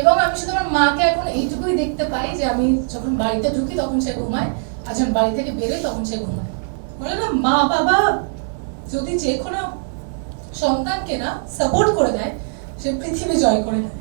এবং আমি শুধু আমার মাকে এখন এইটুকুই দেখতে পাই যে আমি যখন বাড়িতে ঢুকি তখন সে ঘুমায় আর যখন বাড়ি থেকে বেরোই তখন সে ঘুমায়। বলে না, মা বাবা যদি যে কোনো সন্তানকে না সাপোর্ট করে দেয়, সে পৃথিবী জয় করে নেয়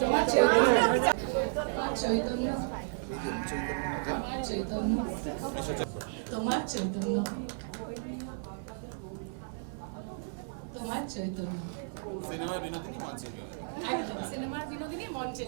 তোমার চৈতন্য। তোমার চৈতন্য তোমার চৈতন্য তোমার চৈতন্য তোমার চৈতন্য সিনেমা বিনোদিনী মঞ্চে সিনেমার বিনোদিনী মঞ্চে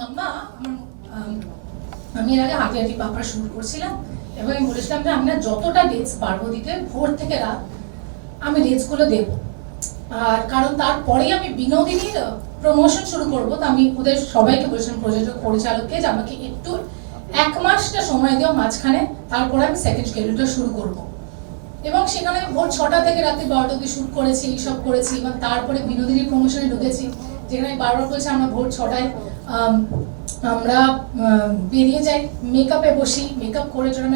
মাম্মা আমি এর আগে হাঁটি হাঁটি পাপড়া শুরু করছিলাম এবং আমি বলেছিলাম যে আমি না যতটা ডেটস পারব দিতে, ভোর থেকে রাত, আমি ডেটসগুলো দেবো। আর কারণ তারপরেই আমি বিনোদিনীর প্রমোশন শুরু করব, তো আমি ওদের সবাইকে বলেছিলাম, প্রযোজক, পরিচালককে, যে আমাকে একটু এক মাসটা সময় দিও মাঝখানে, তারপরে আমি সেকেন্ড শিডিউলটা শুরু করব। এবং সেখানে ভোর ছটা থেকে রাত্রি বারোটা অব্দি শুট করেছি এইসব করেছি, এবং তারপরে বিনোদিনীর প্রমোশনে ঢুকেছি, যেখানে আমি বারবার বলছি আমরা ভোর ছটায় আমরা বেরিয়ে যাই মেকআপে বসি মেকআপ করে যখন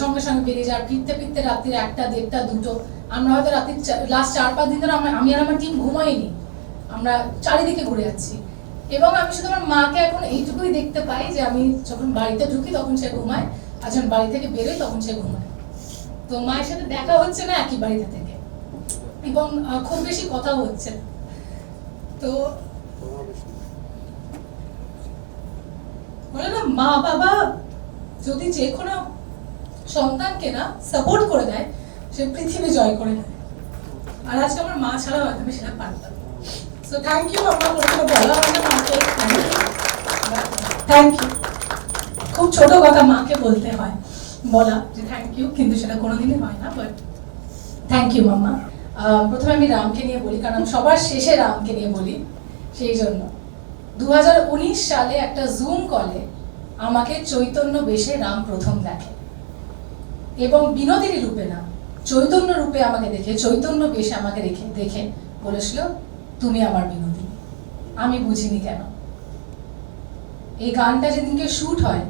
সঙ্গে সঙ্গে বেরিয়ে যাই ফিরতে ফিরতে রাত্রির একটা, দেড়টা, দুটো, আমরা হয়তো রাত্রির লাস্ট চার, পাঁচ দিন ধরে আমি আর আমার টিম ঘুমাইনি, আমরা চারিদিকে ঘুরে যাচ্ছি এবং আমি শুধু আমার মাকে এখন এইটুকুই দেখতে পাই যে আমি যখন বাড়িতে ঢুকি তখন সে ঘুমায়, আর যখন বাড়ি থেকে বেরোই তখন সে ঘুমায়। তো মায়ের সাথে দেখা হচ্ছে না একই বাড়িতে থেকে, এবং খুব বেশি কথাও হচ্ছে তো বলে না মা বাবা, যদি যে কোনো সন্তানকে না সাপোর্ট করে দেয়, সে পৃথিবী জয় করে নেয়। আর আজকে আমার মা ছাড়া হয়তো আমি সেটা পারতাম। সো থ্যাংক ইউ আমার কোনোদিনও বলা হয় না মাকে। থ্যাংক ইউ খুব ছোট কথা মাকে বলতে হয়, বলা যে থ্যাংক ইউ কিন্তু সেটা কোনোদিনই হয় না বাট থ্যাংক ইউ মাম্মা। প্রথমে আমি রামকে নিয়ে বলি, কারণ সবার শেষে রামকে নিয়ে বলি, সেই জন্য। সালে একটা জুম কলে আমাকে চৈতন্য বেশে রাম প্রথম দেখে। এবং বিনোদিনী রূপে না, চৈতন্য রূপে আমাকে দেখে, চৈতন্য বেশে আমাকে দেখে দেখে বলেছিল, তুমি আমার বিনোদিনী। আমি বুঝিনি কেন? এই গানটা যেদিনকে শুট হয়,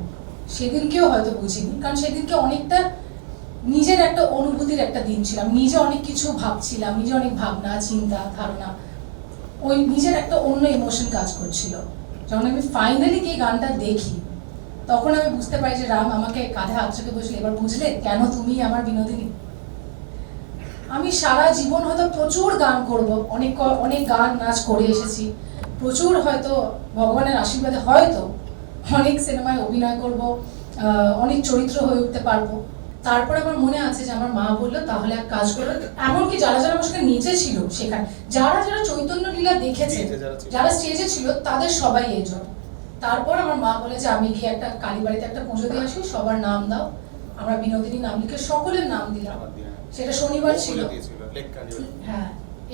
সেদিনকেও হয়তো বুঝিনি, কারণ সেদিনকে অনেকটা নিজের একটা অনুভূতির একটা দিন ছিলাম। নিজে অনেক কিছু ভাবছিলাম, নিজে অনেক ভাবনা, চিন্তা, ধারণা ওই নিজের একটা অন্য ইমোশন কাজ করছিল। যখন আমি ফাইনালি গিয়ে গানটা দেখি, তখন আমি বুঝতে পারি যে রাম আমাকে কাঁধে হাত রেখে বসলে এবার বুঝলে কেন তুমি আমার বিনোদিনী? আমি সারা জীবন হয়তো প্রচুর গান করব, অনেক অনেক গান, নাচ করে এসেছি। প্রচুর হয়তো ভগবানের আশীর্বাদে হয়তো অনেক সিনেমায় অভিনয় করব অনেক চরিত্র হয়ে উঠতে পারব। তারপরে আমার মনে আছে যে আমার মা বলল তাহলে এক কাজ করো। এমনকি যারা যারা আমার সঙ্গে নিচে ছিল সেখানে যারা যারা চৈতন্য লীলা দেখেছে যারা স্টেজে ছিল তাদের সবাই এই জন্য তারপর আমার মা বলে যে আমি গিয়ে একটা কালীবাড়িতে একটা পুজো দিয়ে আসি সবার নাম দাও। আমরা বিনোদিনী নাম লিখে সকলের নাম দিলাম। সেটা শনিবার ছিল। হ্যাঁ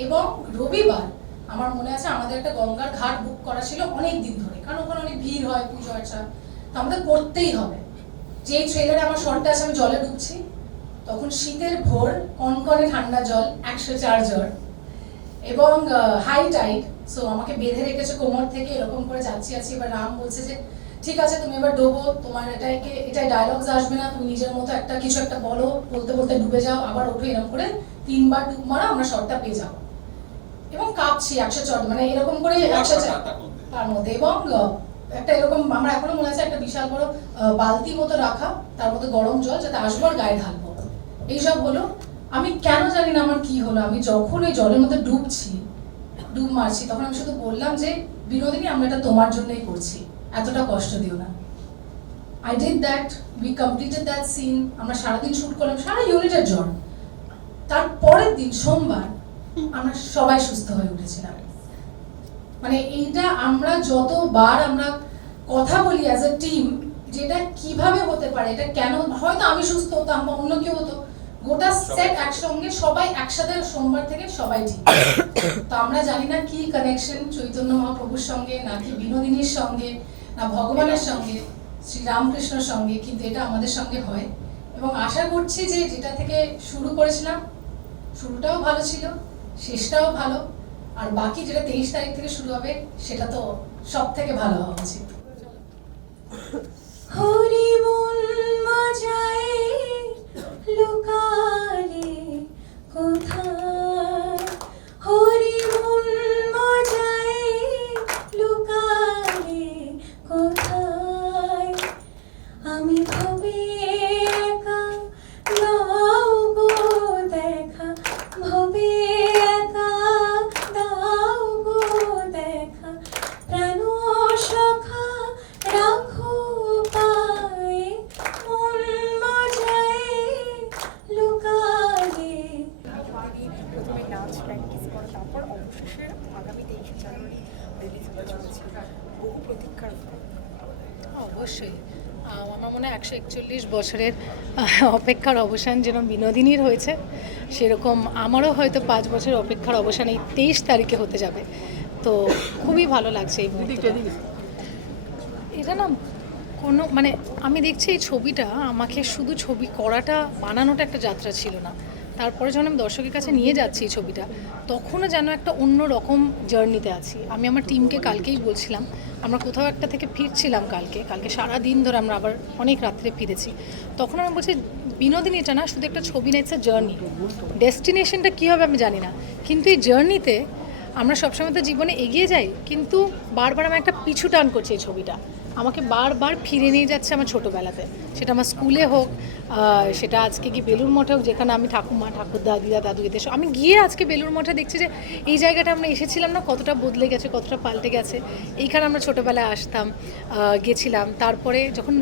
এবং রবিবার আমার মনে আছে আমাদের একটা গঙ্গার ঘাট বুক করা ছিল অনেক দিন ধরে কারণ ওখানে অনেক ভিড় হয় পুজো আর্চা তো আমাদের করতেই হবে। যেই ট্রেলারে আমার শর্টটা আছে আমি জলে ডুবছি তখন শীতের ভোর কনকনে ঠান্ডা জল একশো চার জ্বর। এবং হাই টাইড সো আমাকে বেঁধে রেখেছে কোমর থেকে এরকম করে যাচ্ছি আছি এবার রাম বলছে যে ঠিক আছে তুমি এবার ডোবো। তোমার এটাকে এটাই ডায়লগস আসবে না। তুমি নিজের মতো একটা কিছু একটা বলো। বলতে বলতে ডুবে যাও। আবার ওঠো এরকম করে তিনবার ডুব মারা আমরা শর্টটা পেয়ে যাব। এবং কাঁপছি একশো চট মানে এরকম করে একশো চার তার মধ্যে। এবং একটা এরকম আমার এখনও মনে আছে একটা বিশাল বড় বালতি মতো রাখা, তার মধ্যে গরম জল, যাতে আসব আর গায়ে ঢালবো এইসব হলো, আমি কেন জানি না আমার কি হলো, আমি যখন ওই জলের মধ্যে ডুবছি, ডুব মারছি, তখন আমি শুধু বললাম যে, বিনোদিনী, আমরা এটা তোমার জন্যই করছি, এতটা কষ্ট দিও না। I did that we completed that scene আমরা সারাদিন শুট করলাম, সারা ইউনিটের জ্বর। তার পরের দিন সোমবার, আমরা সবাই সুস্থ হয়ে উঠেছিলাম। মানে এইটা আমরা যতবার আমরা কথা বলি অ্যাজ এ টিম যেটা কীভাবে হতে পারে এটা কেন হয়তো আমি সুস্থ হতাম বা অন্য কেউ হতো গোটা সেট একসঙ্গে সবাই একসাথে সোমবার থেকে সবাই ঠিক। তো আমরা জানি না কি কানেকশন চৈতন্য মহাপ্রভুর সঙ্গে নাকি বিনোদিনীর সঙ্গে না ভগবানের সঙ্গে শ্রী রামকৃষ্ণর সঙ্গে কিন্তু এটা আমাদের সঙ্গে হয়। এবং আশা করছি যে যেটা থেকে শুরু করেছিলাম শুরুটাও ভালো ছিল শেষটাও ভালো। আর বাকি যেটা তেইশ তারিখ থেকে শুরু হবে, সেটা তো সব থেকে ভালো হওয়া উচিত। তেইশে জানুয়ারি রিলিজ হতে চলেছে বহু প্রতীক্ষার অবশ্যই আমার মনে হয় একশো একচল্লিশ বছরের অপেক্ষার অবসান যেরকম বিনোদিনীর হয়েছে সেরকম আমারও হয়তো পাঁচ বছর অপেক্ষার অবসান এই তেইশ তারিখে হতে যাবে। তো খুবই ভালো লাগছে এই। এটা না কোনো মানে আমি দেখছি এই ছবিটা আমাকে শুধু ছবি করাটা বানানোটা একটা যাত্রা ছিল না। তারপরে যখন আমি দর্শকের কাছে নিয়ে যাচ্ছি এই ছবিটা, তখনও যেন একটা অন্য রকম জার্নিতে আছি। আমি আমার টিমকে কালকেই বলছিলাম, আমরা কোথাও একটা থেকে ফিরছিলাম কালকে কালকে সারা দিন ধরে আমরা আবার অনেক রাত্রে ফিরেছি। তখন আমি বলছি বিনোদিনীটা না শুধু একটা ছবি না ইটস জার্নি ডেস্টিনেশনটা কী হবে আমি জানি না। কিন্তু এই জার্নিতে আমরা সবসময় তো জীবনে এগিয়ে যাই, কিন্তু বারবার আমি একটা পিছু টান করছি এই ছবিটা। আমাকে বারবার ফিরে নিয়ে যাচ্ছে আমার ছোটোবেলাতে। সেটা আমার স্কুলে হোক সেটা আজকে কি বেলুর মঠে হোক, যেখানে আমি ঠাকুমা ঠাকুরদা দিদা দাদু এদের আমি গিয়ে আজকে বেলুর মঠে দেখছি যে এই জায়গাটা আমরা এসেছিলাম না, কতটা বদলে গেছে, কতটা পাল্টে গেছে। এইখানে আমরা ছোটোবেলায় আসতাম গেছিলাম। তারপরে যখন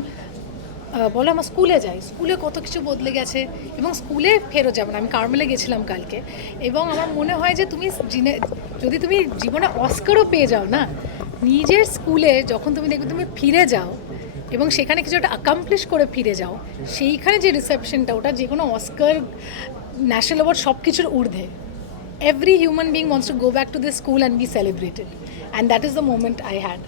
বলো আমার স্কুলে যাই, স্কুলে কত কিছু বদলে গেছে এবং স্কুলে ফেরত যাব না। আমি কার্মেলে গেছিলাম কালকে। এবং আমার মনে হয় যে তুমি যদি তুমি জীবনে অস্কারও পেয়ে যাও না নিজের স্কুলে যখন তুমি দেখবে তুমি ফিরে যাও এবং সেখানে কিছু একটা অ্যাকামপ্লিশ করে ফিরে যাও, সেইখানে যে রিসেপশনটা ওটা যে কোনো অস্কার ন্যাশনাল অ্যাওয়ার্ড সব কিছুর ঊর্ধ্বে। Every human being wants to go back to the school and be celebrated and that is the moment I had.